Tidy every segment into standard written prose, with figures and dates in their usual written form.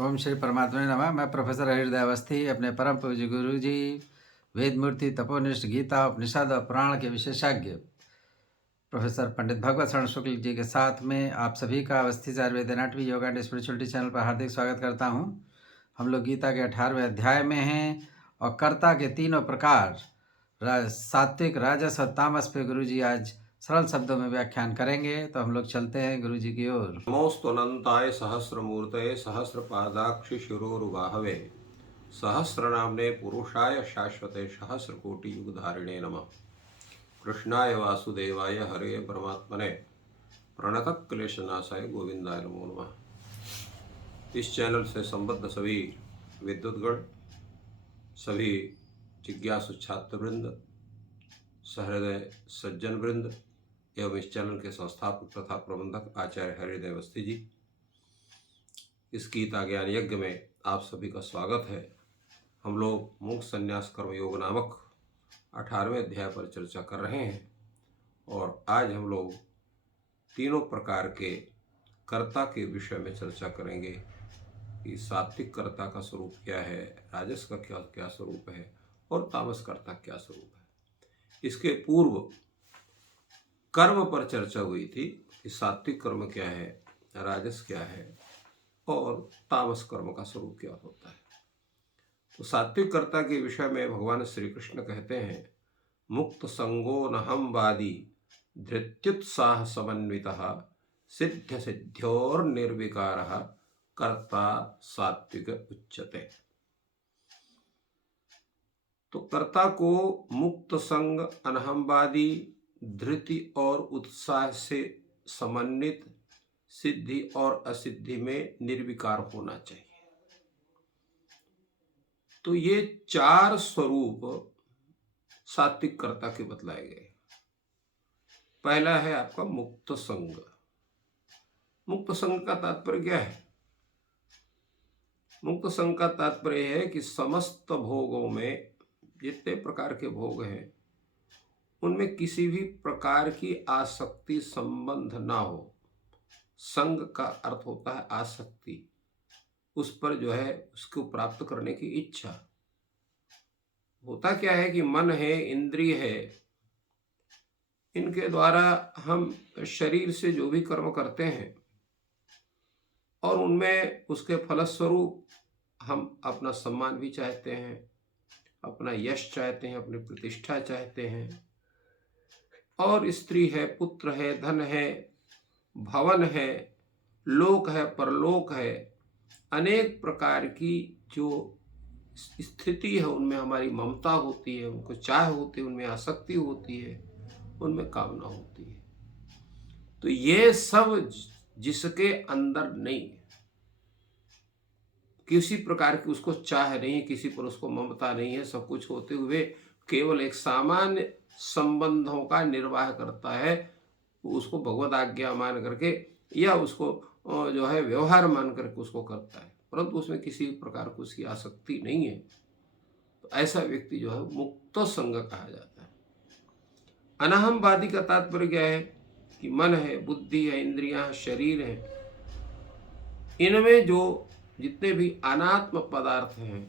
ओम श्री परमात्मा नमः। मैं प्रोफेसर हृदय अवस्थी अपने परम पूज्य गुरु जी वेद मूर्ति तपोनिष्ठ गीता उपनिषद और पुराण के विशेषज्ञ प्रोफेसर पंडित भगवत शरण शुक्ल जी के साथ में आप सभी का Awasthi Ayurveda anatomy yoga and spirituality channel पर हार्दिक स्वागत करता हूं। हम लोग गीता के 18वें अध्याय में हैं और कर्ता के तीनों प्रकार सात्विक राजस और तामस पे गुरु जी आज सरल शब्दों में व्याख्यान करेंगे। तो हम लोग चलते हैं गुरु जी की ओर। नमोस्तुनंताय सहस्रमूर्तये सहस्रपादाक्षि शिरोरुबाहवे सहस्रनाम्ने पुरुषाय शाश्वते सहस्रकोटि युगधारिणे नमः। कृष्णाय वासुदेवाय हरे परमात्मने प्रणतक्लेशनाशाय गोविंदाय नमो नमः। इस चैनल से संबद्ध सभी विद्युतगण, सभी जिज्ञासु छात्रवृंद, सहृदय सज्जन वृंद एवं इस चैनल के संस्थापक तथा प्रबंधक आचार्य हृदय अवस्थी जी, इस गीता ज्ञान यज्ञ में आप सभी का स्वागत है। हम लोग मोक्ष संन्यास कर्म योग नामक 18वें अध्याय पर चर्चा कर रहे हैं और आज हम लोग तीनों प्रकार के कर्ता के विषय में चर्चा करेंगे कि सात्विक कर्ता का स्वरूप क्या है, राजस का क्या स्वरूप है और तामस कर्ता क्या स्वरूप है। इसके पूर्व कर्म पर चर्चा हुई थी कि सात्विक कर्म क्या है, राजस क्या है और तामस कर्म का स्वरूप क्या होता है। तो सात्विक कर्ता के विषय में भगवान श्री कृष्ण कहते हैं, मुक्त संगो नहम वादी धृत्युत्साह समन्वितः सिद्ध सिद्ध्योर निर्विकारः कर्ता सात्विक उच्यते। तो कर्ता को मुक्त संग, अनहमवादी, धृति और उत्साह से समन्वित, सिद्धि और असिद्धि में निर्विकार होना चाहिए। तो ये चार स्वरूप सात्विक कर्ता के बतलाए गए। पहला है आपका मुक्त संग। मुक्त संग का तात्पर्य क्या है? मुक्त संग का तात्पर्य है कि समस्त भोगों में जितने प्रकार के भोग हैं उनमें किसी भी प्रकार की आसक्ति संबंध ना हो। संग का अर्थ होता है आसक्ति, उस पर जो है उसको प्राप्त करने की इच्छा। होता क्या है कि मन है, इंद्रिय है, इनके द्वारा हम शरीर से जो भी कर्म करते हैं और उनमें उसके फलस्वरूप हम अपना सम्मान भी चाहते हैं, अपना यश चाहते हैं, अपनी प्रतिष्ठा चाहते हैं, और स्त्री है, पुत्र है, धन है, भवन है, लोक है, परलोक है, अनेक प्रकार की जो स्थिति है उनमें हमारी ममता होती है, उनको चाह होती है, उनमें आसक्ति होती है, उनमें कामना होती है। तो ये सब जिसके अंदर नहीं है, किसी प्रकार की उसको चाह नहीं है, किसी पर उसको ममता नहीं है, सब कुछ होते हुए केवल एक सामान्य संबंधों का निर्वाह करता है, उसको भगवत आज्ञा मान करके या उसको जो है व्यवहार मान करके उसको करता है, परंतु उसमें किसी प्रकार की उसकी आसक्ति नहीं है। तो ऐसा व्यक्ति जो है मुक्त संग कहा जाता है। अनाहमवादी का तात्पर्य क्या है कि मन है, बुद्धि है, इंद्रियां हैं, शरीर है, इनमें जो जितने भी अनात्म पदार्थ हैं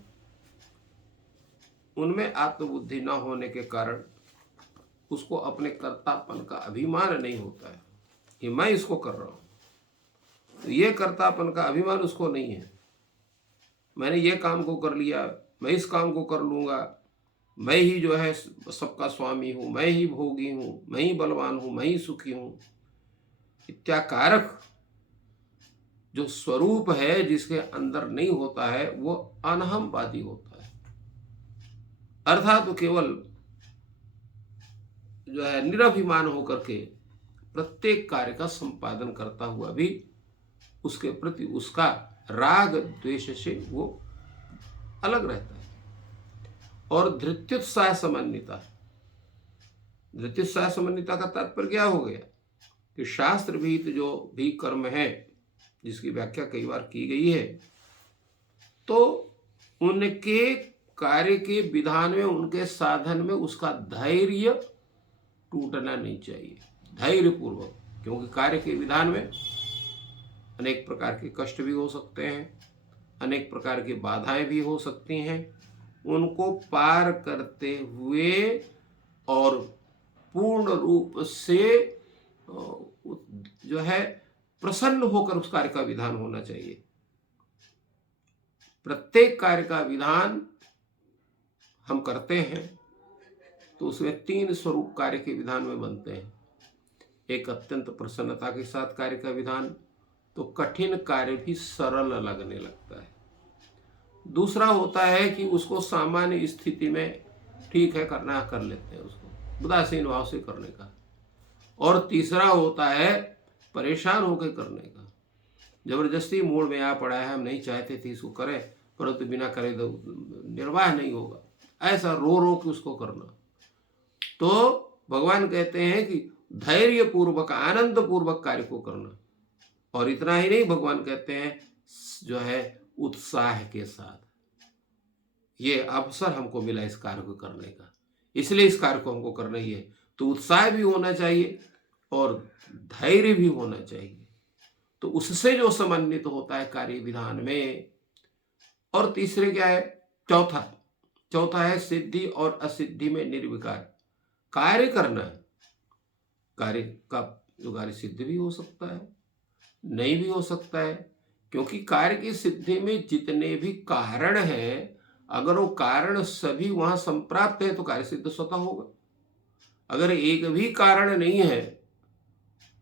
उनमें आत्मबुद्धि न होने के कारण उसको अपने कर्तापन का अभिमान नहीं होता है कि मैं इसको कर रहा हूं। तो ये कर्तापन का अभिमान उसको नहीं है। मैंने ये काम को कर लिया, मैं इस काम को कर लूंगा, मैं ही जो है सबका स्वामी हूं, मैं ही भोगी हूं, मैं ही बलवान हूं, मैं ही सुखी हूं इत्याकारक जो स्वरूप है जिसके अंदर नहीं होता है वो अनहमवादी होता है। अर्थात तो केवल जो है निरभिमान होकर के प्रत्येक कार्य का संपादन करता हुआ भी उसके प्रति उसका राग द्वेष से वो अलग रहता है। और धृत्युत्साह समन्विता, धृत्युत्साह समन्विता का तात्पर्य क्या हो गया कि शास्त्र विहित जो भी कर्म है जिसकी व्याख्या कई बार की गई है, तो उनके कार्य के विधान में, उनके साधन में उसका धैर्य टूटना नहीं चाहिए, धैर्य पूर्वक, क्योंकि कार्य के विधान में अनेक प्रकार के कष्ट भी हो सकते हैं, अनेक प्रकार की बाधाएं भी हो सकती हैं, उनको पार करते हुए और पूर्ण रूप से जो है प्रसन्न होकर उस कार्य का विधान होना चाहिए। प्रत्येक कार्य का विधान हम करते हैं तो उसमें 3 स्वरूप कार्य के विधान में बनते हैं। एक अत्यंत प्रसन्नता के साथ कार्य का विधान, तो कठिन कार्य भी सरल लगने लगता है। दूसरा होता है कि उसको सामान्य स्थिति में ठीक है करना है, कर लेते हैं उसको उदासीन भाव से करने का। और तीसरा होता है परेशान होकर करने का, जबरदस्ती मूड में आ पड़ा है, हम नहीं चाहते थे इसको करें, परंतु बिना करे तो निर्वाह नहीं होगा, ऐसा रो रो के उसको करना। तो भगवान कहते हैं कि धैर्य पूर्वक आनंद पूर्वक कार्य को करना। और इतना ही नहीं, भगवान कहते हैं जो है उत्साह के साथ। ये अवसर हमको मिला इस कार्य को करने का, इसलिए इस कार्य को हमको करना ही है। तो उत्साह भी होना चाहिए और धैर्य भी होना चाहिए। तो उससे जो समन्वित होता है कार्य विधान में। और तीसरे क्या है, चौथा है सिद्धि और असिद्धि में निर्विकार कार्य करना है। कार्य का जो कार्य सिद्ध भी हो सकता है, नहीं भी हो सकता है, क्योंकि कार्य की सिद्धि में जितने भी कारण हैं, अगर वो कारण सभी वहां संप्राप्त है तो कार्य सिद्ध स्वतः होगा। अगर एक भी कारण नहीं है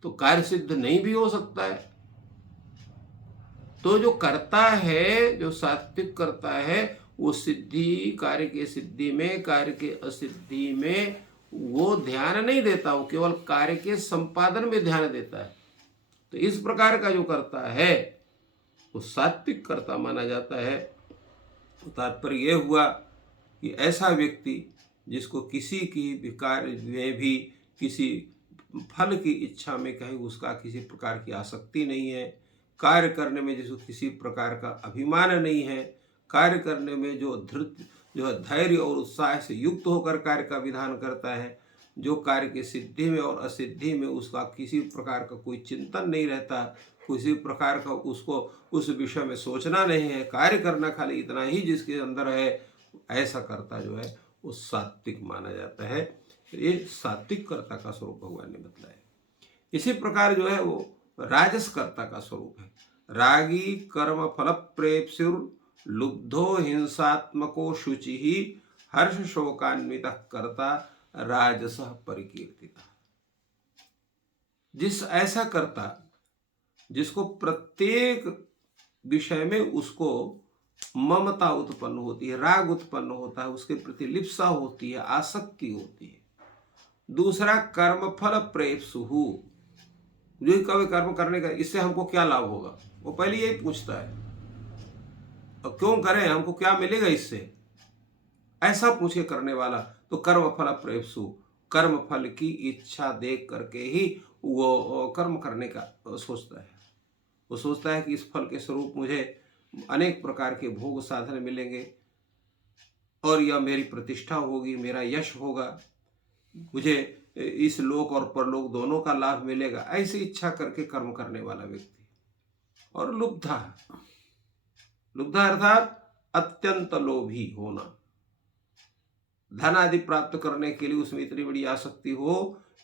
तो कार्य सिद्ध नहीं भी हो सकता है। तो जो करता है, जो सात्विक करता है, वो सिद्धि, कार्य के सिद्धि में, कार्य के असिद्धि में वो ध्यान नहीं देता, वो केवल कार्य के संपादन में ध्यान देता है। तो इस प्रकार का जो करता है वो सात्विक कर्ता माना जाता है। तो तात्पर्य यह हुआ कि ऐसा व्यक्ति जिसको किसी की भी कार्य में भी किसी फल की इच्छा में कहीं उसका किसी प्रकार की आसक्ति नहीं है, कार्य करने में जिसको किसी प्रकार का अभिमान नहीं है, कार्य करने में जो धैर्य और उत्साह से युक्त होकर कार्य का विधान करता है, जो कार्य की सिद्धि में और असिद्धि में उसका किसी प्रकार का कोई चिंतन नहीं रहता, किसी प्रकार का उसको उस विषय में सोचना नहीं है, कार्य करना खाली इतना ही जिसके अंदर है, ऐसा कर्ता जो है वो सात्विक माना जाता है। ये सात्विक कर्ता का स्वरूप भगवान ने बतलाया। इसी प्रकार जो है वो राजस कर्ता का स्वरूप है। रागी कर्म फल प्रेप्सुर लुब्धो हिंसात्मको शुचि ही हर्ष शोकान्वित कर्ता राजस परिकीर्तिता। जिस ऐसा कर्ता जिसको प्रत्येक विषय में उसको ममता उत्पन्न होती है, राग उत्पन्न होता है, उसके प्रति लिप्सा होती है, आसक्ति होती है। दूसरा कर्म फल प्रेप्सुहु, जो कभी कर्म करने का इससे हमको क्या लाभ होगा, वो पहले यही पूछता है, और क्यों करें, हमको क्या मिलेगा इससे, ऐसा पूछे करने वाला। तो कर्म फल प्रेप्सु, कर्म फल की इच्छा देख करके ही वो कर्म करने का सोचता है। वो सोचता है कि इस फल के स्वरूप मुझे अनेक प्रकार के भोग साधन मिलेंगे और यह मेरी प्रतिष्ठा होगी, मेरा यश होगा, मुझे इस लोक और परलोक दोनों का लाभ मिलेगा, ऐसी इच्छा करके कर्म करने वाला व्यक्ति। और लुब्धा अर्थात अत्यंत लोभी होना, धन आदि प्राप्त करने के लिए उसमें इतनी बड़ी आसक्ति हो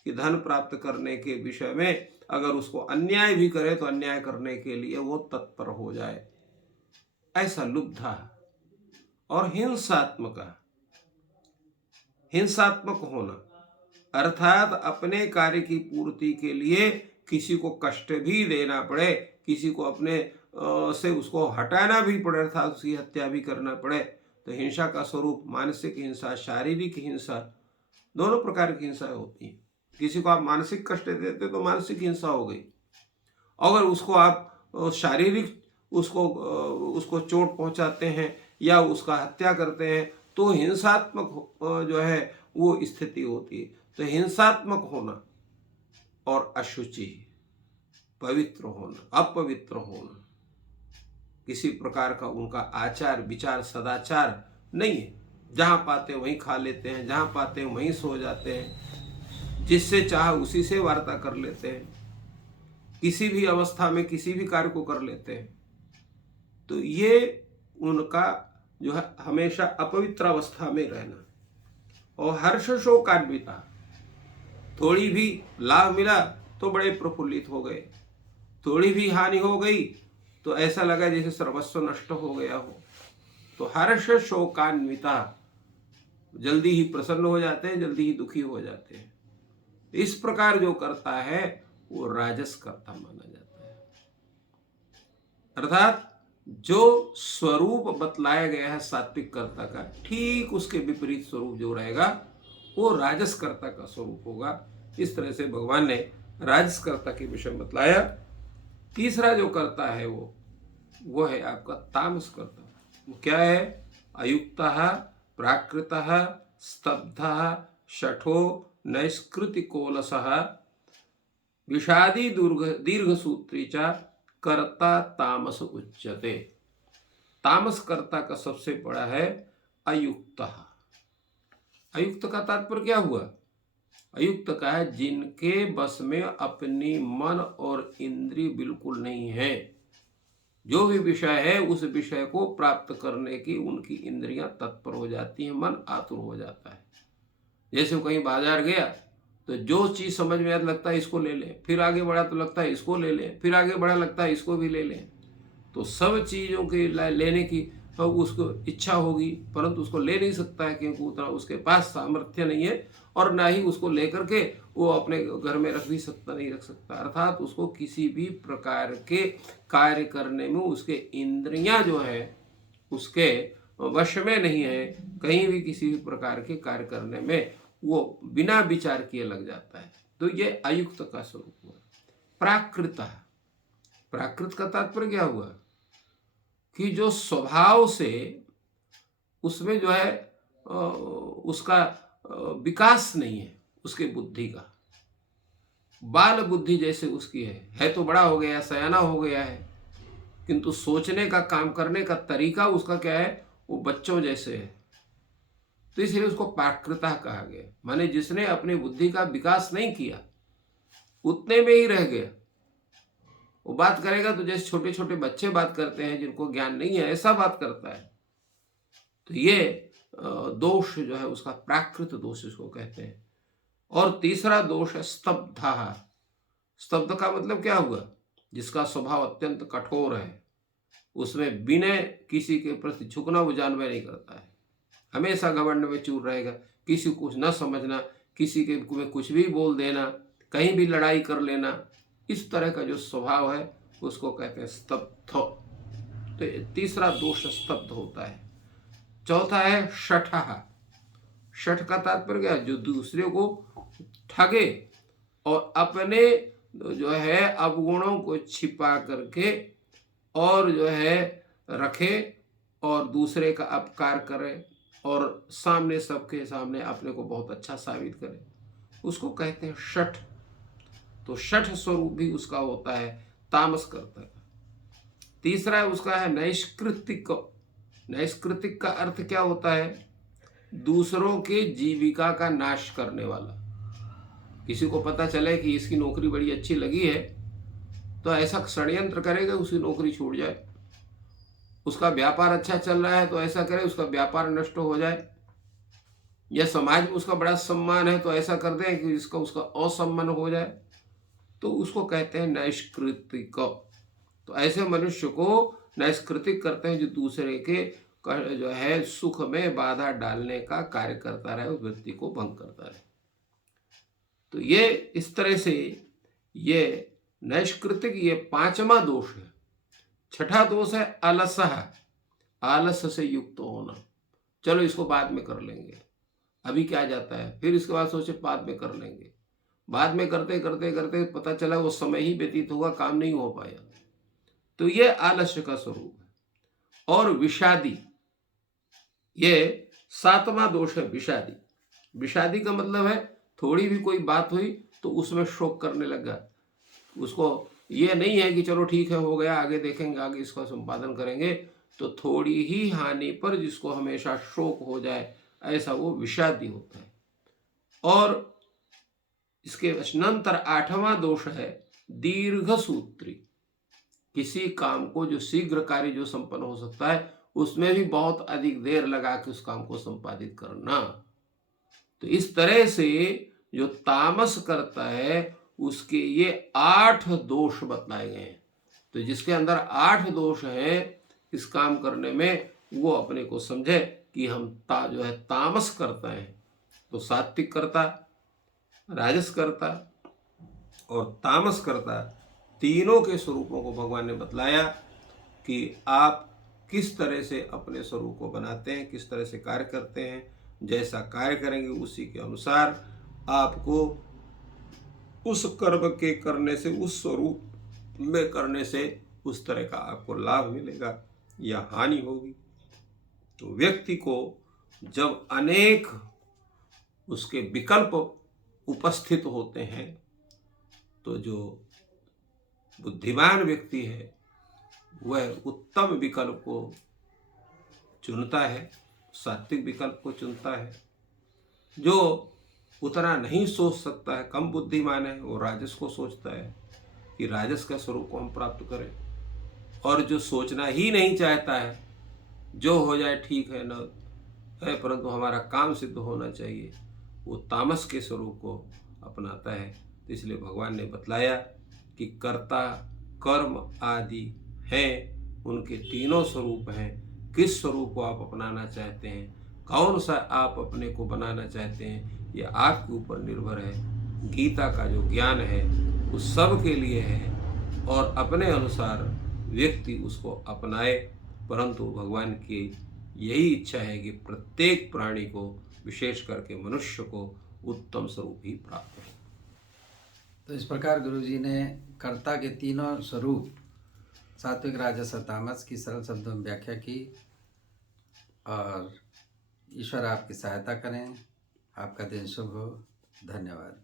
कि धन प्राप्त करने के विषय में अगर उसको अन्याय भी करे तो अन्याय करने के लिए वो तत्पर हो जाए, ऐसा लुब्धा। और हिंसात्मक होना अर्थात अपने कार्य की पूर्ति के लिए किसी को कष्ट भी देना पड़े, किसी को अपने से उसको हटाना भी पड़े, अर्थात उसकी हत्या भी करना पड़े। तो हिंसा का स्वरूप मानसिक हिंसा, शारीरिक हिंसा, दोनों प्रकार की हिंसा होती है। किसी को आप मानसिक कष्ट देते तो मानसिक हिंसा हो गई, अगर उसको आप शारीरिक उसको चोट पहुंचाते हैं या उसका हत्या करते हैं तो हिंसात्मक जो है वो स्थिति होती है। तो हिंसात्मक होना और अशुचि, पवित्र होना, अपवित्र होना, किसी प्रकार का उनका आचार विचार सदाचार नहीं है, जहां पाते वहीं खा लेते हैं, जहां पाते वहीं सो जाते हैं, जिससे चाह उसी से वार्ता कर लेते हैं, किसी भी अवस्था में किसी भी कार्य को कर लेते हैं। तो ये उनका जो है हमेशा अपवित्र अवस्था में रहना। और हर्ष शोकान्विता, थोड़ी भी लाभ मिला तो बड़े प्रफुल्लित हो गए, थोड़ी भी हानि हो गई तो ऐसा लगा जैसे सर्वस्व नष्ट हो गया हो। तो हर्ष शोकान्विता, जल्दी ही प्रसन्न हो जाते हैं, जल्दी ही दुखी हो जाते हैं। इस प्रकार जो करता है वो राजस कर्ता माना जाता है। अर्थात जो स्वरूप बतलाया गया है सात्विक कर्ता का, ठीक उसके विपरीत स्वरूप जो रहेगा वो राजस कर्ता का स्वरूप होगा। इस तरह से भगवान ने राजस कर्ता के विषय में बतलाया। तीसरा जो कर्ता है वो है आपका तामस कर्ता। वो क्या है? अयुक्तः, प्राकृतः, स्तब्धः, शठो, नैष्कृतिकोलसः, विषादी दीर्घसूत्री च कर्ता तामस उच्यते। तामस कर्ता का सबसे बड़ा है अयुक्तः। अयुक्त का तात्पर्य क्या हुआ? अयुक्त का है जिनके बस में अपनी मन और इंद्रिय बिल्कुल नहीं है। जो भी विषय है उस विषय को प्राप्त करने की उनकी इंद्रियां तत्पर हो जाती हैं, मन आतुर हो जाता है। जैसे वो कहीं बाजार गया तो जो चीज समझ में आता लगता है इसको ले लें, फिर आगे बढ़ा तो लगता है इसको ले लें, फिर आगे बढ़ा लगता है इसको भी ले लें। तो सब चीजों के लेने की उसको इच्छा होगी, परंतु उसको ले नहीं सकता है क्योंकि उतना उसके पास सामर्थ्य नहीं है, और ना ही उसको लेकर के वो अपने घर में रख भी सकता, नहीं रख सकता। अर्थात उसको किसी भी प्रकार के कार्य करने में उसके इंद्रियां जो है उसके वश में नहीं है। कहीं भी किसी भी प्रकार के कार्य करने में वो बिना विचार किए लग जाता है। तो ये अयुक्त का स्वरूप हुआ। प्राकृत, प्राकृत का तात्पर्य क्या हुआ? कि जो स्वभाव से उसमें जो है उसका विकास नहीं है, उसके बुद्धि का, बाल बुद्धि जैसे उसकी है तो बड़ा हो गया, सयाना हो गया है, किंतु सोचने का, काम करने का तरीका उसका क्या है? वो बच्चों जैसे है। तो इसलिए उसको प्राकृता कहा गया, माने जिसने अपनी बुद्धि का विकास नहीं किया, उतने में ही रह गया। वो बात करेगा तो जैसे छोटे छोटे बच्चे बात करते हैं जिनको ज्ञान नहीं है, ऐसा बात करता है। तो ये दोष जो है उसका प्राकृत दोष इसको कहते हैं। और तीसरा दोष है स्तब्धा। स्तब्ध का मतलब क्या हुआ? जिसका स्वभाव अत्यंत कठोर है, उसमें बिना किसी के प्रति झुकना वो जानवर नहीं करता है, हमेशा घमंड में चूर रहेगा, किसी को कुछ न समझना, किसी के में कुछ भी बोल देना, कहीं भी लड़ाई कर लेना, इस तरह का जो स्वभाव है उसको कहते हैं स्तब्ध। तो तीसरा दोष स्तब्ध होता है। चौथा है शठः। शठ का तात्पर्य क्या है? जो दूसरे को ठगे और अपने जो है अवगुणों को छिपा करके और जो है रखे और दूसरे का अपकार करे और सामने, सबके सामने अपने को बहुत अच्छा साबित करे, उसको कहते हैं शठ। तो शठ स्वरूप भी उसका होता है तामस कर्ता का। तीसरा है उसका है नैष्कृतिक। नैष्कृतिक का अर्थ क्या होता है? दूसरों के जीविका का नाश करने वाला। किसी को पता चले कि इसकी नौकरी बड़ी अच्छी लगी है तो ऐसा षड्यंत्र करेगा उसकी नौकरी छूट जाए। उसका व्यापार अच्छा चल रहा है तो ऐसा करे उसका व्यापार नष्ट हो जाए। या समाज में उसका बड़ा सम्मान है तो ऐसा कर दें कि इसका उसका असम्मान हो जाए। तो उसको कहते हैं नैष्कृतिक। तो ऐसे मनुष्य को नैष्कृतिक करते हैं जो दूसरे के जो है सुख में बाधा डालने का कार्य करता रहे, उस व्यक्ति को भंग करता रहे। तो ये इस तरह से ये नैष्कृतिक ये पांचवा दोष है। छठा दोष है अलसः। आलस्य से युक्त होना, चलो इसको बाद में कर लेंगे, अभी क्या जाता है, फिर इसके बाद सोचे बाद में कर लेंगे, बाद में करते करते करते पता चला वो समय ही व्यतीत होगा, काम नहीं हो पाया। तो ये आलस्य का स्वरूप है। और विषादी, ये सातवां दोष है विषादी। विषादी का मतलब है थोड़ी भी कोई बात हुई तो उसमें शोक करने लगा। उसको ये नहीं है कि चलो ठीक है हो गया, आगे देखेंगे, आगे इसका संपादन करेंगे। तो थोड़ी ही हानि पर जिसको हमेशा शोक हो जाए, ऐसा वो विषादी होता है। और इसके अनंतर आठवां दोष है दीर्घ सूत्री। किसी काम को जो शीघ्र कार्य जो संपन्न हो सकता है उसमें भी बहुत अधिक देर लगा के उस काम को संपादित करना। तो इस तरह से जो तामस करता है उसके ये 8 दोष बतलाए गए हैं। तो जिसके अंदर 8 दोष हैं इस काम करने में, वो अपने को समझे कि हम जो है तामस करता है। तो सात्विक करता, राजस करता और तामस करता, तीनों के स्वरूपों को भगवान ने बतलाया कि आप किस तरह से अपने स्वरूप को बनाते हैं, किस तरह से कार्य करते हैं। जैसा कार्य करेंगे उसी के अनुसार आपको उस कर्म के करने से, उस स्वरूप में करने से उस तरह का आपको लाभ मिलेगा या हानि होगी। तो व्यक्ति को जब अनेक उसके विकल्प उपस्थित होते हैं तो जो बुद्धिमान व्यक्ति है वह उत्तम विकल्प को चुनता है, सात्विक विकल्प को चुनता है। जो उतना नहीं सोच सकता है, कम बुद्धिमान है, वो राजस को सोचता है कि राजस का स्वरूप को हम प्राप्त करें। और जो सोचना ही नहीं चाहता है, जो हो जाए ठीक है न है, परंतु हमारा काम सिद्ध होना चाहिए, वो तामस के स्वरूप को अपनाता है। तो इसलिए भगवान ने बतलाया कि कर्ता, कर्म आदि हैं, उनके तीनों स्वरूप हैं। किस स्वरूप को आप अपनाना चाहते हैं, कौन सा आप अपने को बनाना चाहते हैं, ये आपके ऊपर निर्भर है। गीता का जो ज्ञान है वो सब के लिए है और अपने अनुसार व्यक्ति उसको अपनाए। परंतु भगवान की यही इच्छा है कि प्रत्येक प्राणी को, विशेष करके मनुष्य को, उत्तम स्वरूप ही प्राप्त हो। तो इस प्रकार गुरुजी ने कर्ता के तीनों स्वरूप सात्विक, राजस और तामस की सरल शब्दों में व्याख्या की। और ईश्वर आपकी सहायता करें। आपका दिन शुभ हो। धन्यवाद।